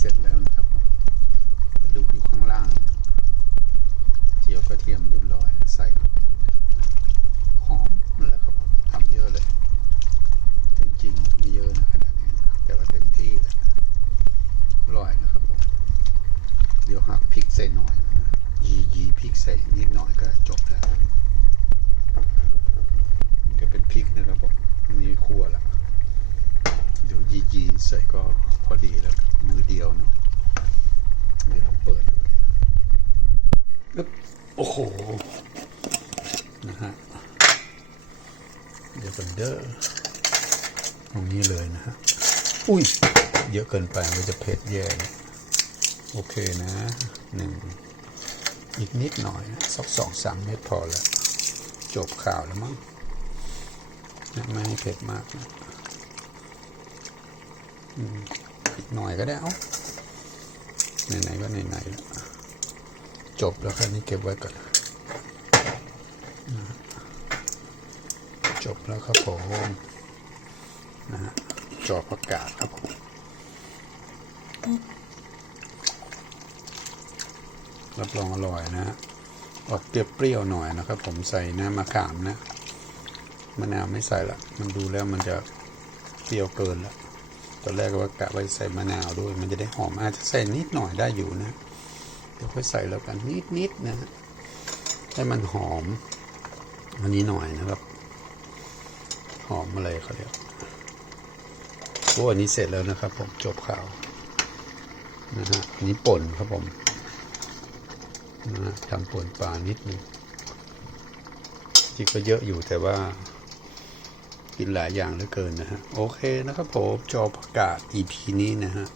เสร็จแล้วนะครับผมกระดูกอยู่ข้างล่าง เจียวกระเทียมเรียบร้อยใส่เข้าไปด้หอมแล้วครับผมทำเยอะเลย จริงๆมันไม่เยอะนะขนาดนี้แต่ว่าเต็มที่แล้วอร่อยนะครับผมเดี๋ยวหักพริกใส่หน่อยนะยียีพริกใส่นิดหน่อยก็จบแล้วก็เป็นพริกนะครับผมนี่ครัวละเดี๋ยวยียีใส่ก็พอดีแล้วมือ โอ้โห นะฮะ เดี๋ยวกันเด้อตรงนี้เลยนะฮะ อุ้ย เยอะเกินไปมันจะเผ็ดแย่ โอเคนะหนึ่งอีกนิดหน่อยนะสักสองสามเม็ดพอแล้ว จบข่าวแล้วมั้งไม่ให้เผ็ดมากนะอีกหน่อยก็ได้เอาไหนๆก็ไหนๆแล้ว จบแล้วครับนี่เก็บไว้ก่อนจบแล้วครับผมนะฮะจอประกาศครับผมรับรองอร่อยนะฮะออกเปรี้ยวๆหน่อยนะครับ ผมใส่น้ำมะขามนะมะนาวไม่ใส่ละมันดูแล้วมันจะเปรี้ยวเกินละตอนแรกก็ว่ากะไว้ใส่มะนาวด้วย มันจะได้หอมอาจจะใส่นิดหน่อยได้อยู่นะ เดี๋ยวค่อยใส่แล้วกันนิดๆนะฮะให้มันหอม อันนี้หน่อยนะครับ หอมอะไรเขาเรียกโอ้อันนี้เสร็จแล้วนะครับ ผมจบข่าวนะฮะอันนี้ป่นครับผมนะฮะทำป่นปลานิดนึงจริงก็เยอะอยู่แต่ว่ากินหลายอย่างเหลือเกินนะฮะ โอเคนะครับผมจอประกาศ EP นี้นะฮะ